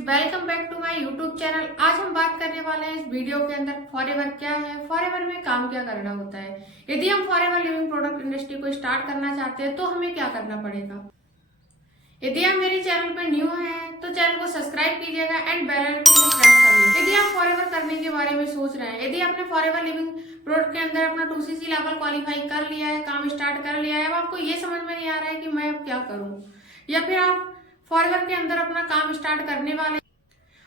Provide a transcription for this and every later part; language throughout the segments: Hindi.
Welcome back to my YouTube channel. आज हम बात करने वाले हैं इस वीडियो के अंदर फॉरएवर क्या है, फॉरएवर में काम क्या करना होता है। यदि हम फॉरएवर लिविंग प्रोडक्ट इंडस्ट्री को स्टार्ट करना चाहते हैं तो हमें क्या करना पड़ेगा। यदि आप मेरे चैनल पर न्यू हैं तो चैनल को सब्सक्राइब कीजिएगा एंड बेल आइकन को प्रेस करिए। यदि आप फॉरएवर करने के बारे में सोच रहे हैं, यदि आपने फॉरएवर लिविंग प्रोडक्ट के अंदर अपना 2cc लेवल क्वालिफाई कर लिया है, काम स्टार्ट कर लिया है, अब आपको ये समझ में नहीं आ रहा है कि मैं अब क्या करूं, या फिर आप फॉरएवर के अंदर अपना काम स्टार्ट करने वाले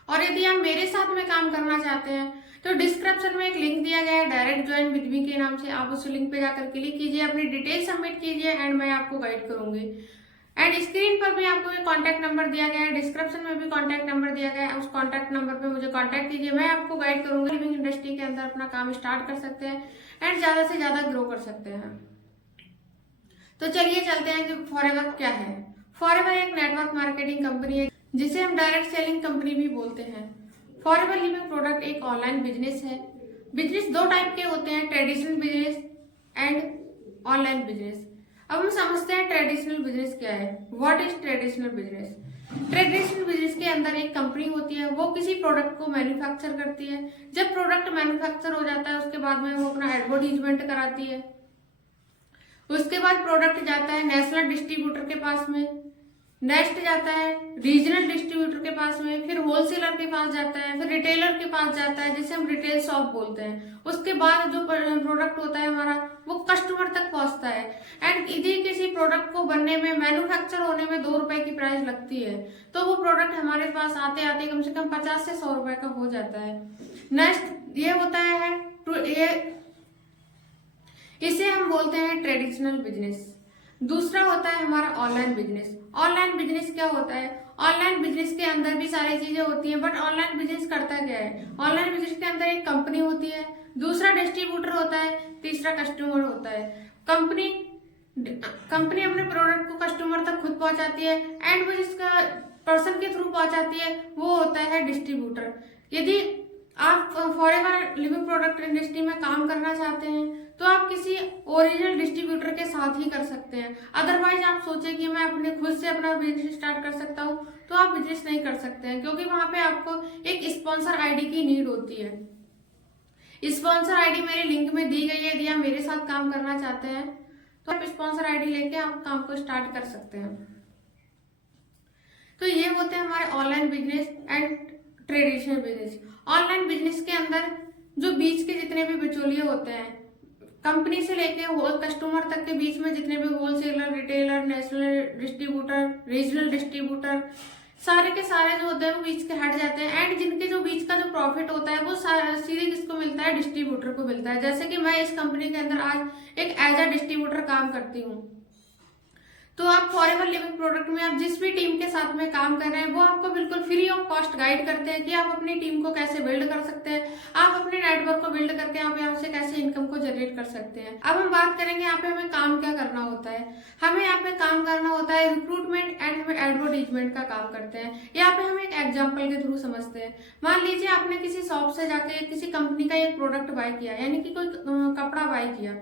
और यदि आप मेरे साथ में काम करना चाहते हैं तो डिस्क्रिप्शन में एक लिंक दिया गया है डायरेक्ट ज्वाइन विद मी के नाम से। आप उस लिंक पे जाकर क्लिक कीजिए, अपनी डिटेल सबमिट कीजिए एंड मैं आपको गाइड करूंगी। एंड स्क्रीन पर भी आपको एक कॉन्टैक्ट नंबर दिया गया है, डिस्क्रिप्शन में भी कॉन्टैक्ट नंबर दिया गया है। उस कॉन्टैक्ट नंबर पे मुझे कॉन्टैक्ट कीजिए, मैं आपको गाइड करूंगी। लिविंग इंडस्ट्री के अंदर अपना काम स्टार्ट कर सकते हैं एंड ज्यादा से ज्यादा ग्रो कर सकते हैं। तो चलिए चलते हैं कि फॉरएवर क्या है। फॉरएवर एक नेटवर्क मार्केटिंग कंपनी है जिसे हम डायरेक्ट सेलिंग कंपनी भी बोलते हैं। फॉरएवर लिविंग प्रोडक्ट एक ऑनलाइन बिजनेस है। बिजनेस दो टाइप के होते हैं, traditional business and online business. अब हम समझते हैं ट्रेडिशनल बिजनेस क्या है। What is traditional business. Traditional business के अंदर एक कंपनी होती है, वो किसी प्रोडक्ट को मैन्युफैक्चर करती है। जब प्रोडक्ट मैन्युफैक्चर हो जाता है उसके बाद में वो अपना एडवर्टीजमेंट कराती है। उसके बाद प्रोडक्ट जाता है नेशनल डिस्ट्रीब्यूटर के पास में, नेक्स्ट जाता है रीजनल डिस्ट्रीब्यूटर के पास में, फिर होलसेलर के पास जाता है, फिर रिटेलर के पास जाता है जिसे हम रिटेल शॉप बोलते हैं। उसके बाद जो प्रोडक्ट होता है हमारा वो कस्टमर तक पहुंचता है। एंड यदि किसी प्रोडक्ट को बनने में, मैन्युफैक्चर होने में 2 रुपए की प्राइस लगती है तो वो प्रोडक्ट हमारे पास आते आते कम से कम 50 से 100 रुपए का हो जाता है। नेक्स्ट ये होता है इसे हम बोलते हैं ट्रेडिशनल बिजनेस। दूसरा होता है हमारा ऑनलाइन बिजनेस। ऑनलाइन बिजनेस क्या होता है। ऑनलाइन बिजनेस के अंदर भी सारी चीजें होती हैं, बट ऑनलाइन बिजनेस करता क्या है। ऑनलाइन बिजनेस के अंदर एक कंपनी होती है, दूसरा डिस्ट्रीब्यूटर होता है, तीसरा कस्टमर होता है। कंपनी अपने प्रोडक्ट को कस्टमर तक खुद पहुंचाती है एंड वो जिसका पर्सन के थ्रू पहुंचाती है वो होता है डिस्ट्रीब्यूटर। यदि आप फॉरएवर लिविंग प्रोडक्ट इंडस्ट्री में काम करना चाहते हैं तो आप किसी ओरिजिनल डिस्ट्रीब्यूटर के साथ ही कर सकते हैं। अदरवाइज आप सोचें कि मैं अपने खुद से अपना बिजनेस स्टार्ट कर सकता हूँ तो आप बिजनेस नहीं कर सकते हैं, क्योंकि वहां पे आपको एक स्पॉन्सर आईडी की नीड होती है। स्पॉन्सर आईडी मेरे लिंक में दी गई है। यदि आप मेरे साथ काम करना चाहते हैं तो आप स्पॉन्सर आईडी लेके आप काम को स्टार्ट कर सकते हैं। तो ये होते हैं हमारे online business and traditional business. Online business के अंदर जो बीच के जितने भी बिचौलिए होते हैं, कंपनी से लेके कस्टमर तक के बीच में जितने भी wholesaler, retailer, national distributor, regional distributor, सारे के सारे जो होते हैं वो बीच के हट जाते हैं। एंड जिनके जो बीच का जो प्रॉफिट होता है वो सीधे किसको मिलता है, डिस्ट्रीब्यूटर को मिलता है। जैसे कि मैं इस कंपनी के अंदर आज एक एज अ डिस्ट्रीब्यूटर काम करती हूँ। तो आप फॉरएवर लिविंग प्रोडक्ट में आप जिस भी टीम के साथ में काम कर रहे हैं वो आपको बिल्कुल फ्री ऑफ कॉस्ट गाइड करते हैं कि आप अपनी टीम को कैसे बिल्ड कर सकते हैं, आप अपने नेटवर्क को बिल्ड करके आप यहाँ से कैसे इनकम को जनरेट कर सकते हैं। अब हम बात करेंगे यहाँ पे हमें काम क्या करना होता है। हमें यहाँ पे काम करना होता है रिक्रूटमेंट एंड हमें एडवर्टीजमेंट का काम करते हैं। यहाँ पे हम एक एग्जाम्पल के थ्रू समझते हैं। मान लीजिए आपने किसी शॉप से जाके किसी कंपनी का एक प्रोडक्ट बाय किया, यानी कि कोई कपड़ा बाय किया।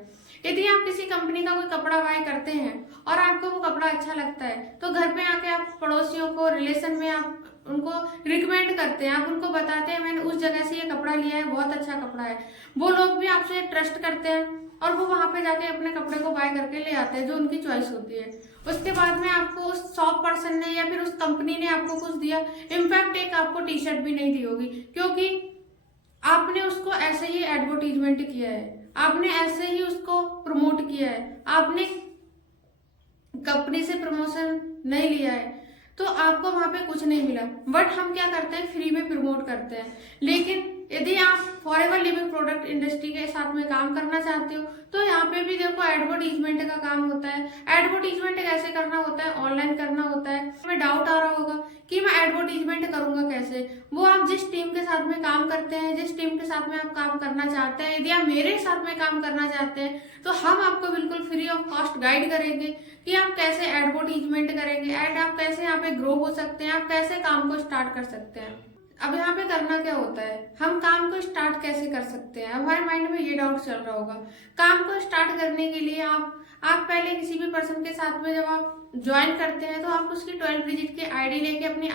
यदि आप किसी कंपनी का कोई कपड़ा बाय करते हैं और आपको वो कपड़ा अच्छा लगता है तो घर पे आके आप पड़ोसियों को, रिलेशन में आप उनको रिकमेंड करते हैं, आप उनको बताते हैं मैंने उस जगह से ये कपड़ा लिया है, बहुत अच्छा कपड़ा है। वो लोग भी आपसे ट्रस्ट करते हैं और वो वहां पे जाके अपने कपड़े को बाय करके ले आते हैं जो उनकी चॉइस होती है। उसके बाद में आपको उस शॉप पर्सन ने या फिर उस कंपनी ने आपको कुछ दिया, इनफैक्ट एक आपको टी शर्ट भी नहीं दी होगी, क्योंकि आपने उसको ऐसे ही एडवर्टीजमेंट किया है, आपने ऐसे ही उसको प्रमोट किया है, आपने कंपनी से प्रमोशन नहीं लिया है, तो आपको वहां पे कुछ नहीं मिला। बट हम क्या करते हैं, फ्री में प्रमोट करते हैं। लेकिन यदि आप फॉरएवर लिविंग प्रोडक्ट इंडस्ट्री के साथ में काम करना चाहते हो तो यहाँ पे भी देखो एडवर्टीजमेंट का काम होता है। एडवर्टीजमेंट कैसे करना होता है, ऑनलाइन करना होता है। हमें डाउट आ रहा होगा कि मैं एडवर्टीजमेंट करूंगा कैसे। वो आप जिस टीम के साथ में काम करते हैं, जिस टीम के साथ में आप काम करना चाहते हैं, यदि आप मेरे साथ में काम करना चाहते हैं तो हम आपको बिल्कुल फ्री ऑफ कॉस्ट गाइड करेंगे कि आप कैसे एडवर्टीजमेंट करेंगे एंड आप कैसे यहाँ पे ग्रो हो सकते हैं, आप कैसे काम को स्टार्ट कर सकते हैं। अब यहाँ पे करना क्या होता है, हम काम को स्टार्ट कैसे कर सकते हैं। हमारे माइंड में ये डाउट चल रहा होगा। काम को स्टार्ट करने के लिए आप पहले किसी भी पर्सन के साथ में जब आप ज्वाइन करते हैं तो आप उसकी 12 डिजिट की आईडी लेके अपनी